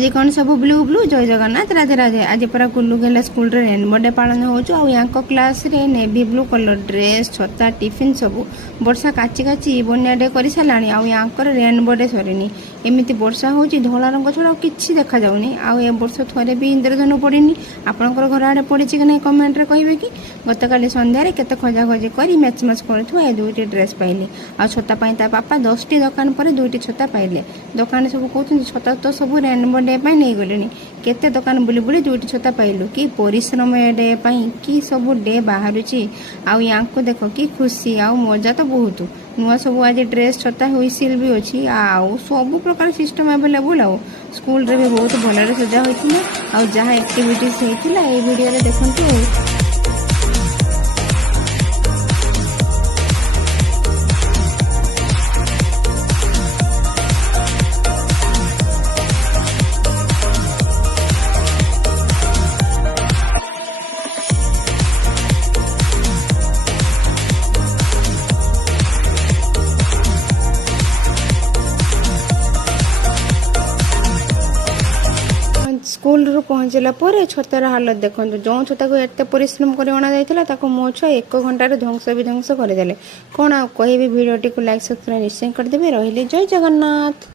आज कौन सब ब्लू ब्लू जय जगन्नाथ राधे राधे। आज पूरा कुल्लू गेला स्कूल रे रेनबो डे पालन होचो आ यांको क्लास रे नेवी ब्लू कलर ड्रेस छता टिफिन सब वर्षा काची काची बन्या डे करि सलानी आ यांकर रेनबो डे सरीनी एमिति वर्षा होची धोला रंग छडा किछि देखा जाउनी आ ए वर्ष थरे भी इंद्रधनु पड़िनी। आपनकर घर आडे पड़िछि कि नै कमेंट रे कहिबे कि गतकाली संध्या रे केते खोजा खोजी करी मैच मैच करथु ए दुईटी ड्रेस पाइले आ छता पई ता पापा 10टी दुकान पर दुईटी छता पाइले। दुकान सब कहउछन छता तो सब रेनबो डे पाई नै गलेनी केते दुकान बुली बुली दुईटी छता पाइलु कि परिश्रम ए डे पाई कि सब डे बाहरुची आ यांको देखो कि खुशी आ मजा तो बहुत नुआ सब आज ड्रेस छता हुइसिल भी अच्छी आउ सब प्रकार सिस्टम अवेलेबल आउ स्कूल रे भी बहुत भलरे सजा होइथिला आ जहाँ एक्टिविटीज होइथिला ए वीडियो रे देखंतु। स्कूल रू पहुँचला पर छतार हालत देखो जो छता को एत परिश्रम कर अणा जाता मो छुआ 1 घंटार ध्वंस विध्वंस करदे कौन कहबी भिडियो टी को लाइक सब्सक्राइब निश्चय करदेवे। रहिले जय जगन्नाथ।